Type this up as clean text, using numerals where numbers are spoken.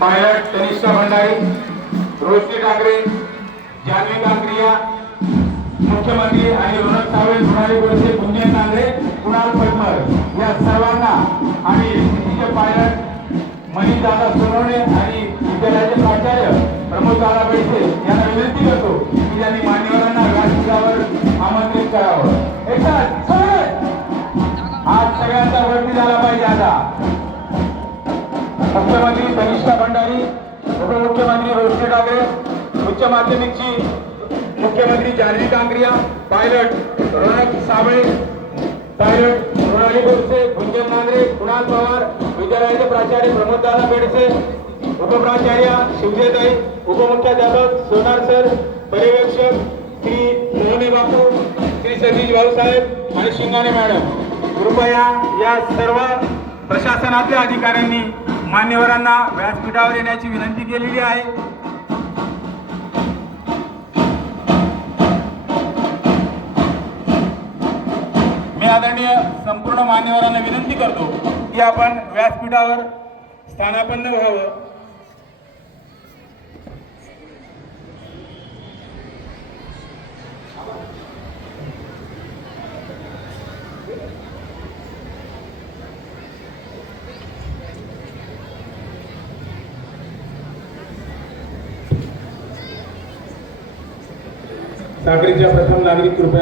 Pilot Tanishka Bhandari, रोशनी ठाकरे, जानवी कांक्रिया, मुख्यमंत्री आणि रोनक सावळे, सोनाली गोडसे, गुंजन नांगरे, कुणाल पटमर या सर्वांना आणि एसटीचे पायलट मनीष दादा सोनवणे आणि विद्यालयाचे प्राचार्य प्रमोद दादा बैसे यांना विनंती करतो की त्यांनी मान्यवरांना व्यासपीठावर आमंत्रित करावं। एकसाथ आज सगळ्यांचा वरती झाला पाहिजे। आता मुख्यमंत्री तनिष्का भंडारी, उपमुख्यमंत्री रोशनी ठाकरे, उच्च माध्यमिकची मुख्यमंत्री जानवी कांक्रिया, पायलट रोनक साबळे, पायलट सोनाली गोडसे, गुंजन नांगरे, कुणाल पवार, विद्यालयाचे प्राचार्य प्रमोद दादा बेडसे, उपप्राचार्य शिवदेताई, उपमुख्याध्यापक सोनार सर, पर्यवेक्षक श्री मोहने बापू, श्री सतीश भाऊसाहेब आणि शिंगाणे मॅडम, कृपया या सर्व प्रशासनातल्या अधिकाऱ्यांनी मान्यवरांना व्यासपीठावर येण्याची विनंती केलेली आहे। मी आदरणीय संपूर्ण मान्यवरांना विनंती करतो की आपण व्यासपीठावर स्थानापन्न व्हावं। सागरीच्या प्रथम नागरिक कृपया